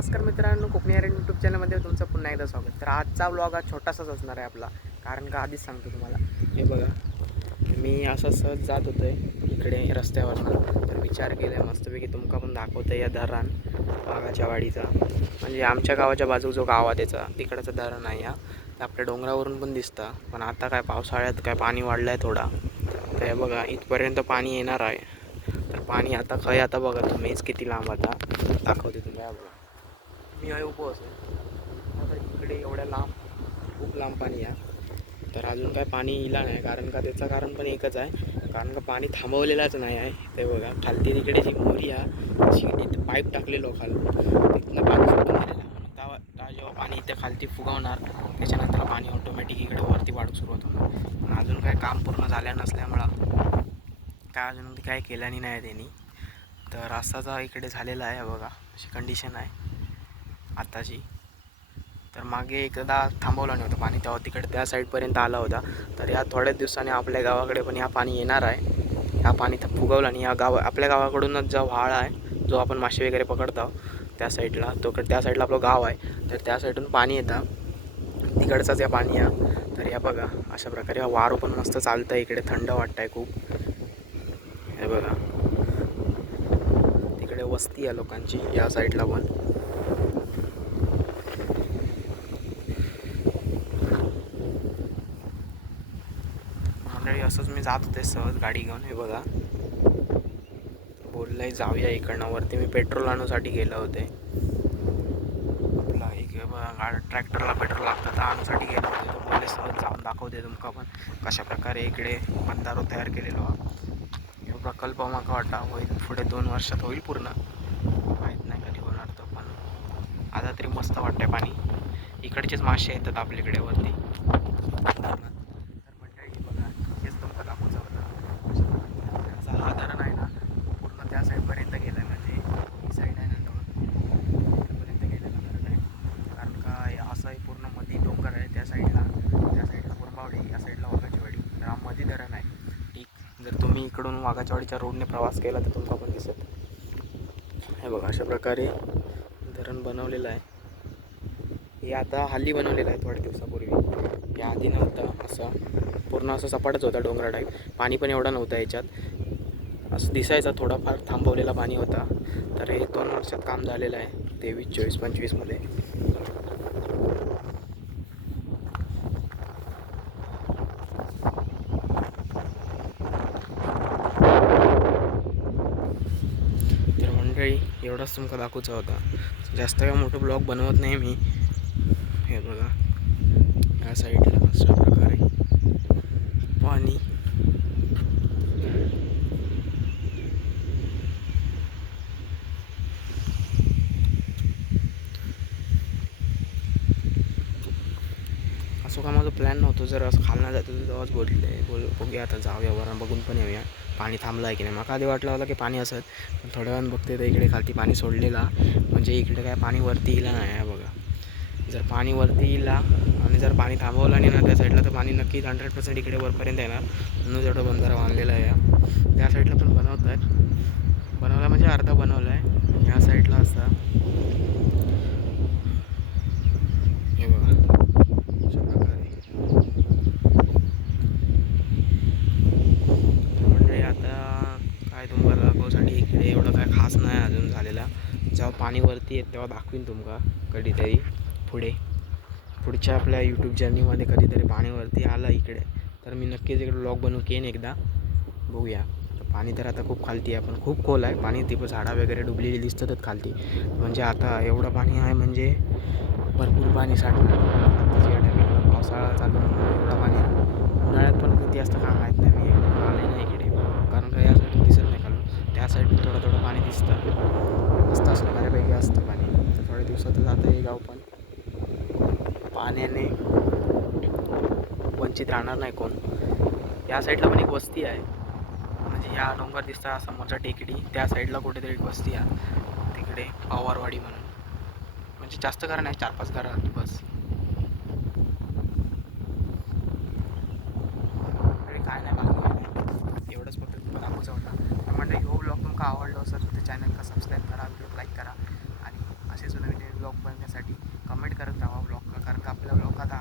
नमस्कार मित्रांनो Konkani arrange YouTube चॅनलमध्ये तुमचं पुन्हा एकदा स्वागत. तर आजचा व्लॉग हा छोटासाच असणार आहे आपला कारण का आधीच सांगतो तुम्हाला. हे बघा मी असं सहज जात होतो आहे इकडे रस्त्यावरनं. तर विचार केला आहे मस्तपैकी तुमका पण दाखवतं या धरण वाघाच्या वाडीचा. म्हणजे आमच्या गावाच्या बाजू जो गाव आहे त्याचा तिकडचं धरण आहे या. आपल्या डोंगरावरून पण दिसतं. पण आता काय पावसाळ्यात काय पाणी वाढलं आहे थोडा. तर हे बघा इथपर्यंत पाणी येणार आहे. तर पाणी आता खय आता बघा तुम्हीच किती लांब आता दाखवते तुम्हाला. बघा मी आहे उभो असेल. आता इकडे एवढ्या लांब खूप लांब पाणी आहे. तर अजून काय पाणी इला नाही कारण का त्याचं कारण पण एकच आहे. कारण का पाणी थांबवलेलाच नाही आहे. ते बघा खालती तिकडे जी मोरी आहे तिथे पाईप टाकलेलो खाल तिथनं पाणी सुटून गेलेलं तेव्हा जेव्हा पाणी इथे खालती फुगवणार त्याच्यानंतर पाणी ऑटोमॅटिक इकडे वरती वाढू सुरुवात होणार अजून काय काम पूर्ण झालं नसल्यामुळं काय अजून काय केल्याने नाही त्यांनी. तर रस्ताचा इकडे झालेला आहे बघा अशी कंडिशन आहे. आत्ताशी तर मागे एकदा थांबवलं नव्हतं पाणी तेव्हा तिकडे त्या साईडपर्यंत आला होता. तर या थोड्याच दिवसांनी आपल्या गावाकडे पण या पाणी येणार आहे. ह्या पाणी तर फुगवलं आणि या गाव आपल्या गावाकडूनच जो व्हाळ आहे जो आपण मासे वगैरे पकडतो त्या साईडला तो त्या साईडला आपलं गाव आहे. तर त्या साईडून पाणी येतं. तिकडचंच या पाणी आहे तर या बघा अशा प्रकारे वारो पण मस्त चालतं आहे इकडे. थंड वाटतं आहे खूप. हे बघा. तिकडे वस्ती आहे लोकांची या साईडला पण. असंच मी जात होते सहज गाडी घेऊन हे बघा. बोललंय जाऊया इकडनं. वरती मी पेट्रोल आणूसाठी गेलो होते. आपला एक बघा गाडी ट्रॅक्टरला पेट्रोल लागतं तर आणूसाठी गेलो होते. तर बोलले सहज जाऊन दाखवते तुमका पण. कशा प्रकारे इकडे बंधारो तयार केलेलो हा. हे प्रकल्प माका वाटा. होईल पुढे दोन वर्षात होईल पूर्ण. माहीत नाही कधी होणार तो पण. आता तरी मस्त वाटतंय पाणी. इकडचेच मासे येतात आपल्याकडे वरती तर मंडळी बघा हेच तुमचं दाखवचं होतं अशा प्रकारे असा हा धरण आहे ना पूर्ण त्या साईडपर्यंत गेला आहे म्हणजे ही साईड आहे ना डोंगर तिकडपर्यंत गेलेला धरण आहे कारण का हे असं आहे पूर्णमध्ये डोंगर आहे त्या साईडला त्या साईडला कुरबावडी या साईडला वाघाची वाडी तर हा मध्ये धरण आहे ठीक जर तुम्ही इकडून वाघाचवाडीच्या रोडने प्रवास केला तर तुमचा पण दिसत हे बघा अशा प्रकारे धरण बनवलेलं आहे. हे आता हल्ली बनवलेलं आहे थोड्या दिवसापूर्वी. या आधी नव्हतं असं. पूर्ण असं सपाटच होता डोंगरा टाईप. पाणी पण एवढं नव्हतं याच्यात. असं दिसायचा थोडाफार थांबवलेला पाणी होता. तर हे दोन वर्षात काम झालेलं आहे. तेवीस चोवीस पंचवीसमध्ये. काही एवढाच तुमका दाखवचा होता. जास्त काय मोठं ब्लॉग बनवत नाही मी. हे बघा. या साईडला अशा प्रकारे पाणी. असं का माझं प्लॅन नव्हतं. जर असं खालना जातो तर तेव्हाच बोलले बोल बघूया आता जाऊया वरण बघून पण येऊया. पाणी थांबलं आहे की नाही? मला आधी वाटलं होतं की पाणी असत पण थोड्या वेळानं बघते तर इकडे खालती पाणी सोडलेला. म्हणजे इकडे काय पाणी वरती येईल नाही आहे बघा. जर पाणी वरती येईल आणि जर पाणी थांबवलं आणि ना त्या साईडला तर पाणी नक्कीच हंड्रेड पर्सेंट इकडे वरपर्यंत येणार. म्हणून एवढं बंधारा बांधलेला आहे त्या साईडला पण बनवत आहेत बनवला म्हणजे अर्धा बनवला आहे ह्या साईडला असता हे बघा अशा प्रकारे तर म्हणजे आता काय तुम्हाला दाखवसाठी इकडे एवढं काय खास नाही अजून झालेला. जेव्हा पाणी वरती येत तेव्हा दाखवीन तुमका कधीतरी पुढे. पुढच्या आपल्या यूट्यूब जर्नीमध्ये कधीतरी पाणीवरती आलं इकडे. तर मी नक्कीच इकडे ब्लॉग बनवू केन एकदा. बघूया. पाणी तर आता खूप खालती आहे पण खूप खोल आहे. पाणी ती पण झाडं वगैरे डुबलेली दिसतातच खालती. म्हणजे आता एवढं पाणी आहे म्हणजे भरपूर पाणी साठलं. आत्ताच्या टायमिंगला पावसाळा चालू एवढं पाणी. आहे. उन्हाळ्यात पण किती असतं काय माहीत नाही. मी आले नाही इकडे. कारण का असं साईडून थोडं थोडं पाणी दिसतं. मस्त असं बऱ्यापैकी असतं पाणी. तर थोड्या दिवसात जातं हे गाव पण पाण्याने वंचित राहणार नाही कोण. या साईडला पण एक वस्ती आहे. म्हणजे ह्या डोंगर दिसता समोरच्या टेकडी. त्या साईडला कुठेतरी एक वस्ती आहे. तिकडे पवारवाडी म्हणून. म्हणजे जास्त घरं नाही चार पाच घरं बस. तर हो ब्लॉग तुमचा आवडलो असेल तर चॅनलला सबस्क्राईब करा व्हिडिओ लाईक करा. आणि असेच नवीन नवीन ब्लॉग बनण्यासाठी कमेंट करत राहा ब्लॉगला कारण का आपल्या ब्लॉग आता